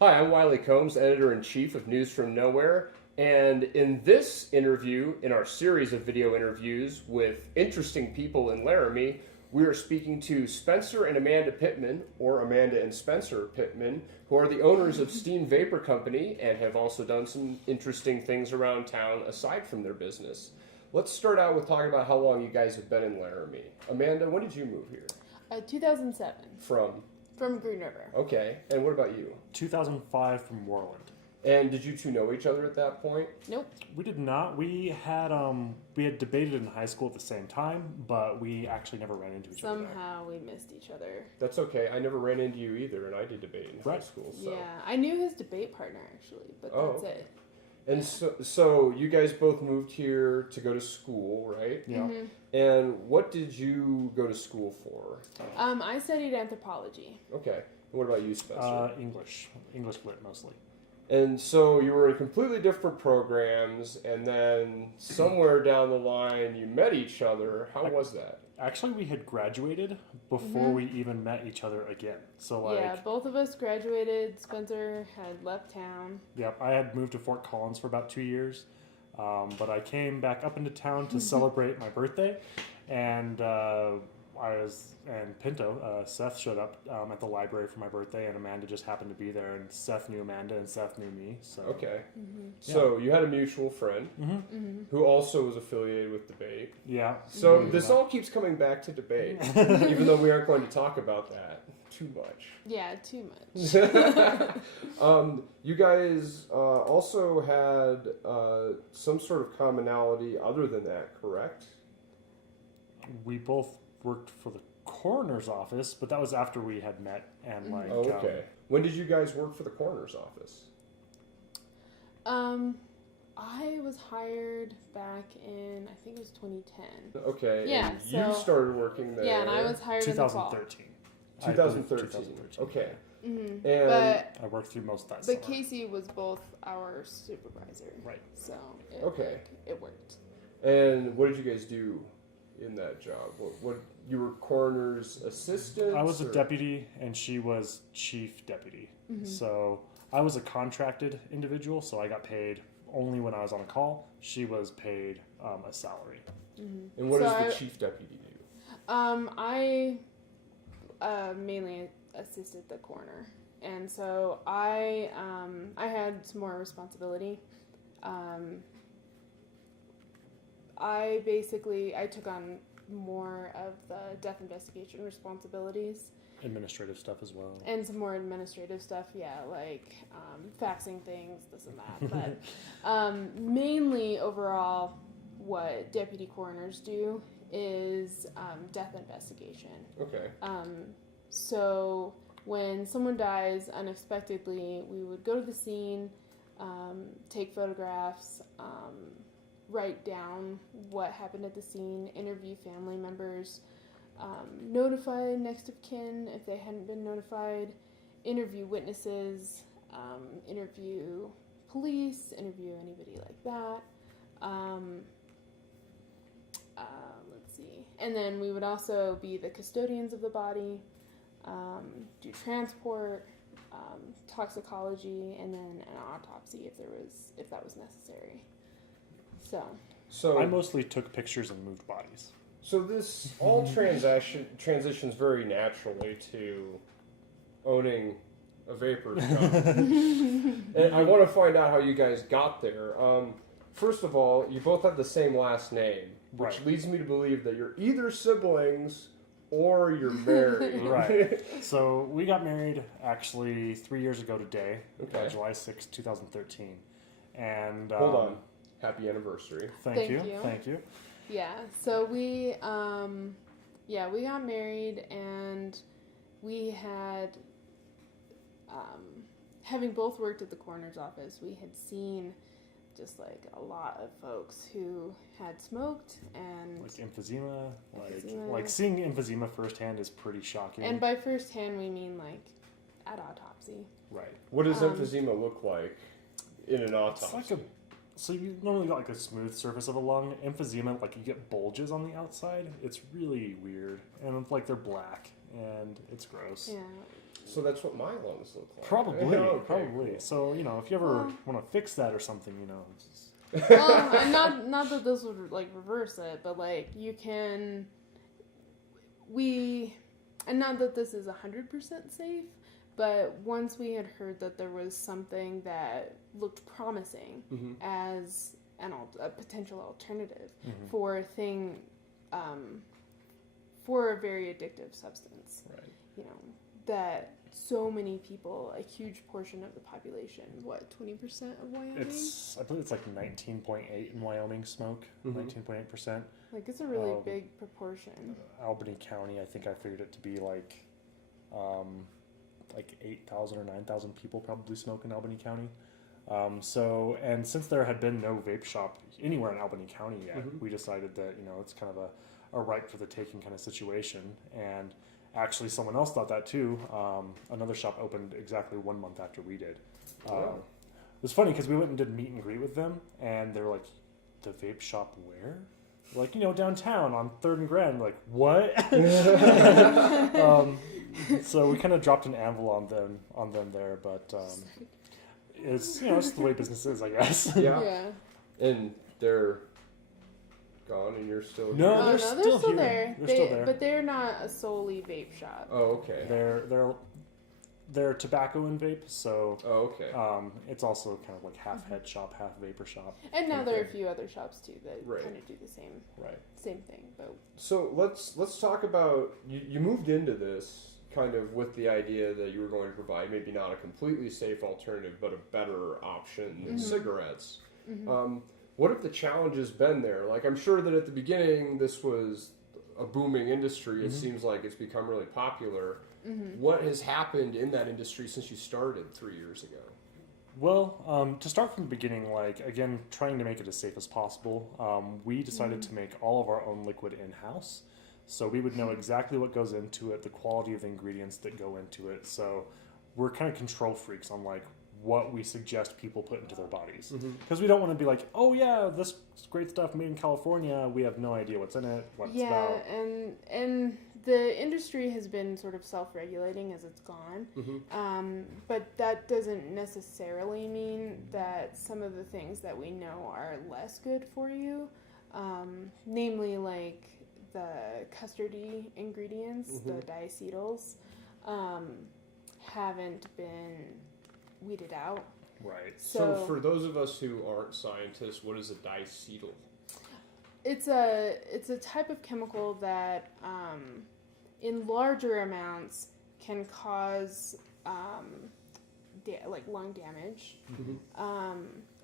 Hi, I'm Wiley Combs, Editor-in-Chief of News from Nowhere, and in this interview, in our series of video interviews with interesting people in Laramie, we are speaking to Spencer and Amanda Pittman, or Amanda and Spencer Pittman, who are the owners of Steam Vapor Company and have also done some interesting things around town aside from their business. Let's start out with talking about how long you guys have been in Laramie. Amanda, when did you move here? 2007. From Green River. Okay, and what about you? 2005 from Warland. And did you two know each other at that point? Nope. We did not. We had debated in high school at the same time, but we actually never ran into each other. Somehow we missed each other. That's okay. I never ran into you either, and I did debate in high school. So. Yeah, I knew his debate partner actually, but that's it. And so you guys both moved here to go to school, right? Yeah. Mm-hmm. And what did you go to school for? I studied anthropology. Okay. And what about you, Spencer? English lit mostly. And so you were in completely different programs, and then somewhere down the line you met each other. How was that? Actually, we had graduated before we even met each other again. So yeah, both of us graduated. Spencer had left town. Yep, I had moved to Fort Collins for about 2 years, but I came back up into town to celebrate my birthday, and Pinto, Seth showed up at the library for my birthday, and Amanda just happened to be there, and Seth knew Amanda, and Seth knew me. So okay, so you had a mutual friend who also was affiliated with debate. Yeah. So this all keeps coming back to debate, even though we aren't going to talk about that too much. Yeah, too much. You guys also had some sort of commonality other than that, correct? We both worked for the coroner's office, but that was after we had met and okay. When did you guys work for the coroner's office? I was hired back in, I think it was 2010. Okay. Yeah. And you started working there. Yeah, and I was hired in the fall. 2013. Okay. Mm-hmm. And but I worked through most of that But summer. Casey was both our supervisor. Right. So it worked. And what did you guys do in that job? What you were coroner's assistant? I was a deputy, and she was chief deputy. Mm-hmm. So I was a contracted individual, so I got paid only when I was on a call. She was paid a salary. Mm-hmm. And what does the chief deputy do? I mainly assisted the coroner, and so I had some more responsibility. I took on more of the death investigation responsibilities. Administrative stuff as well. And some more administrative stuff, yeah, like faxing things, this and that. But mainly overall, what deputy coroners do is death investigation. Okay. So when someone dies unexpectedly, we would go to the scene, take photographs, write down what happened at the scene, interview family members, notify next of kin if they hadn't been notified, interview witnesses, interview police, interview anybody like that. Let's see. And then we would also be the custodians of the body, do transport, toxicology, and then an autopsy if that was necessary. So I mostly took pictures and moved bodies. So this all transitions very naturally to owning a vapor shop. And I want to find out how you guys got there. First of all, you both have the same last name, which leads me to believe that you're either siblings or you're married. Right. So we got married actually 3 years ago today, July 6, 2013. And hold on. Happy anniversary. Thank you. Yeah, so we got married, and we had, having both worked at the coroner's office, we had seen just like a lot of folks who had smoked and like emphysema. Like seeing emphysema firsthand is pretty shocking. And by firsthand we mean like at autopsy. Right. What does emphysema look like in an autopsy? It's like so you normally got like a smooth surface of a lung. Emphysema, like you get bulges on the outside. It's really weird, and it's like they're black, and it's gross. Yeah. So that's what my lungs look like. Probably, Okay, probably. cool. So if you ever want to fix that or something, it's just, Well, and not that this would like reverse it, but like you can. And not that this is 100% safe, but once we had heard that there was something that looked promising as a potential alternative for a thing, for a very addictive substance, Right. that so many people, a huge portion of the population, 20% of Wyoming? I believe it's like 19.8 in Wyoming smoke, 19.8%. Like, it's a really big proportion. Albany County, I think I figured it to be like 8,000 or 9,000 people probably smoke in Albany County. And since there had been no vape shop anywhere in Albany County yet, we decided that, it's kind of a ripe for the taking kind of situation. And actually someone else thought that too. Another shop opened exactly 1 month after we did. It was funny because we went and did meet and greet with them, and they were like, "The vape shop where?" Like, downtown on 3rd and Grand. Like, what? So we kind of dropped an anvil on them there, but it's it's the way business is, I guess. Yeah. And they're gone, and you're still here? No, They're still here. there. They're still there. But they're not a solely vape shop. Oh, okay. They're tobacco and vape, so Oh, okay. it's also kind of like half head shop, half vapor shop. And now there are a few other shops too that kind of do the same thing. But So let's talk about you moved into this kind of with the idea that you were going to provide maybe not a completely safe alternative, but a better option than cigarettes. What have the challenges been there? Like, I'm sure that at the beginning this was a booming industry. It seems like it's become really popular. What has happened in that industry since you started 3 years ago? Well, to start from the beginning, again, trying to make it as safe as possible, we decided to make all of our own liquid in-house. So we would know exactly what goes into it, the quality of the ingredients that go into it. So we're kind of control freaks on what we suggest people put into their bodies. Because we don't want to be like, oh yeah, this great stuff made in California, we have no idea what's in it, what it's about. and the industry has been sort of self-regulating as it's gone. But that doesn't necessarily mean that some of the things that we know are less good for you, namely like the custardy ingredients, the diacetyls, haven't been weeded out. Right. So for those of us who aren't scientists, what is a diacetyl? It's a type of chemical that in larger amounts can cause lung damage,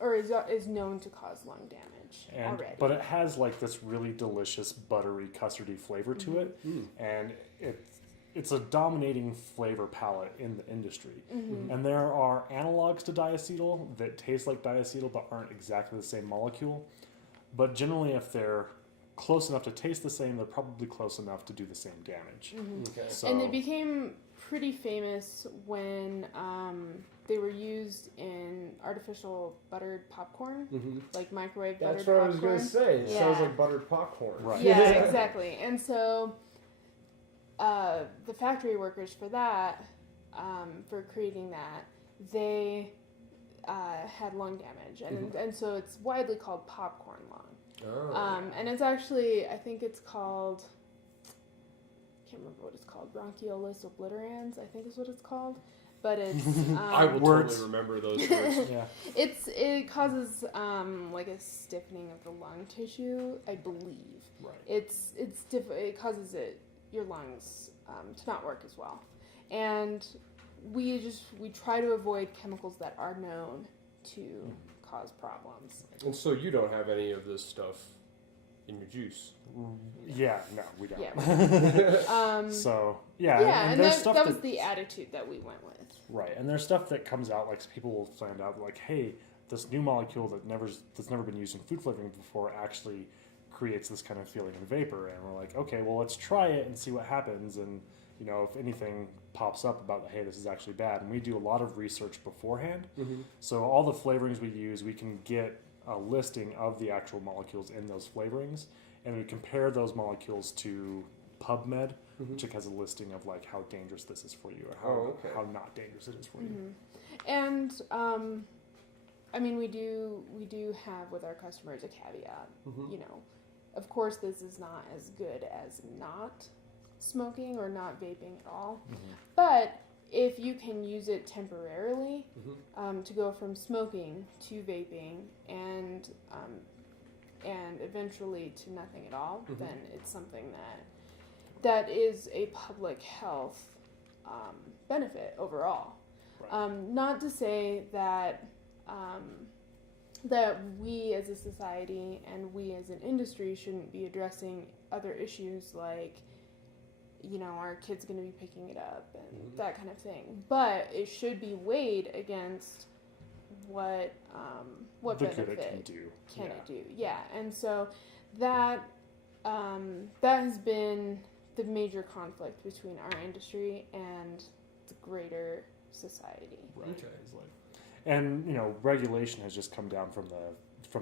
or is known to cause lung damage already. But it has this really delicious buttery custardy flavor to it, and it's a dominating flavor palette in the industry. And there are analogs to diacetyl that taste like diacetyl but aren't exactly the same molecule. But generally, if they're close enough to taste the same, they're probably close enough to do the same damage. Okay. So, and they became pretty famous when they were used in artificial buttered popcorn, like microwave buttered popcorn. That's what I was going to say. It sounds like buttered popcorn. Right. Yeah, exactly. And so the factory workers for that, for creating that, they had lung damage. And so it's widely called popcorn lung. Oh. And it's actually, I think it's called, I can't remember what it's called, bronchiolus obliterans, I think is what it's called. But it's I will totally remember those words. yeah. It causes a stiffening of the lung tissue, I believe. Right. It causes your lungs to not work as well, and we try to avoid chemicals that are known to cause problems. And so you don't have any of this stuff in your juice. Yeah, no, we don't. Yeah. So, and there's that, stuff that was the attitude that we went with. Right, and there's stuff that comes out, people will find out, hey, this new molecule that's never been used in food flavoring before actually creates this kind of feeling in vapor, and we're like, okay, well, let's try it and see what happens, and, if anything pops up about, hey, this is actually bad, and we do a lot of research beforehand, so all the flavorings we use, we can get a listing of the actual molecules in those flavorings, and we compare those molecules to PubMed, which has a listing of like how dangerous this is for you, or how not dangerous it is for you. And I mean, we do have with our customers a caveat. You know, of course, this is not as good as not smoking or not vaping at all, but if you can use it temporarily to go from smoking to vaping and eventually to nothing at all, then it's something that is a public health benefit overall. Right. Not to say that that we as a society and we as an industry shouldn't be addressing other issues like, you know, our kid's going to be picking it up and that kind of thing. But it should be weighed against what the benefit good it can do. it do. Yeah, and so that has been the major conflict between our industry and the greater society. Right. Okay. And you know, regulation has just come down from the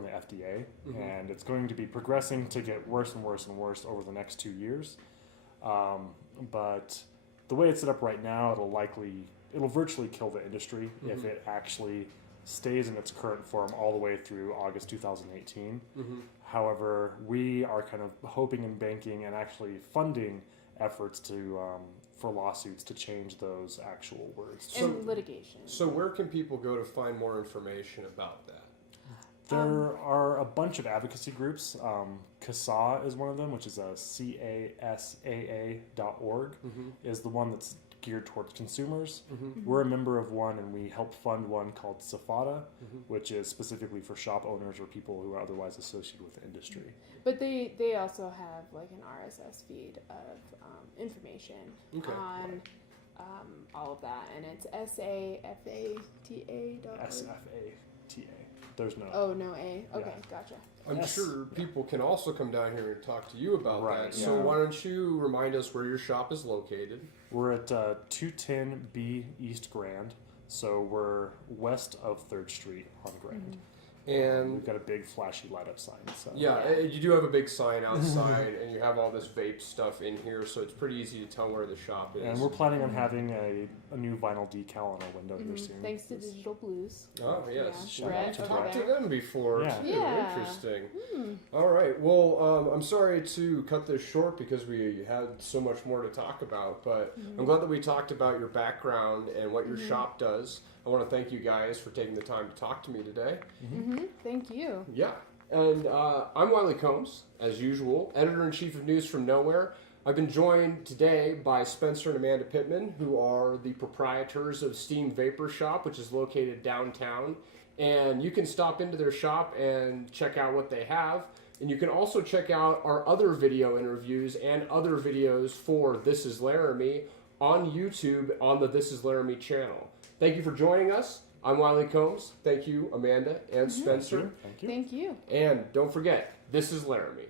FDA, and it's going to be progressing to get worse and worse and worse over the next 2 years. But the way it's set up right now, it'll virtually kill the industry if it actually stays in its current form all the way through August 2018. However, we are kind of hoping and banking and actually funding efforts to for lawsuits to change those actual words. And litigation. So where can people go to find more information about that? There are a bunch of advocacy groups. CASAA is one of them, which is CASAA.org, is the one that's geared towards consumers. We're a member of one, and we help fund one called SAFADA, which is specifically for shop owners or people who are otherwise associated with the industry. But they also have like an RSS feed of information on all of that, and it's SAFATA.org. SFATA. There's no. Oh, no A. Okay, gotcha. I'm sure people can also come down here and talk to you about that. Yeah. So why don't you remind us where your shop is located? We're at 210B East Grand, so we're west of 3rd Street on Grand. And we've got a big flashy light up sign. So. You do have a big sign outside, and you have all this vape stuff in here, so it's pretty easy to tell where the shop is. And we're planning on having a new vinyl decal on our window here soon. Thanks to Digital Blues. Oh, yes. Yeah. I've talked to them before, too. Yeah. Interesting. All right. Well, I'm sorry to cut this short because we had so much more to talk about, but I'm glad that we talked about your background and what your shop does. I want to thank you guys for taking the time to talk to me today. Thank you. Yeah. And I'm Wiley Combs, as usual, editor-in-chief of News from Nowhere. I've been joined today by Spencer and Amanda Pittman, who are the proprietors of Steam Vapor Shop, which is located downtown. And you can stop into their shop and check out what they have. And you can also check out our other video interviews and other videos for This is Laramie on YouTube on the This is Laramie channel. Thank you for joining us. I'm Wiley Combs. Thank you, Amanda and Spencer. Thank you. Thank you. And don't forget, this is Laramie.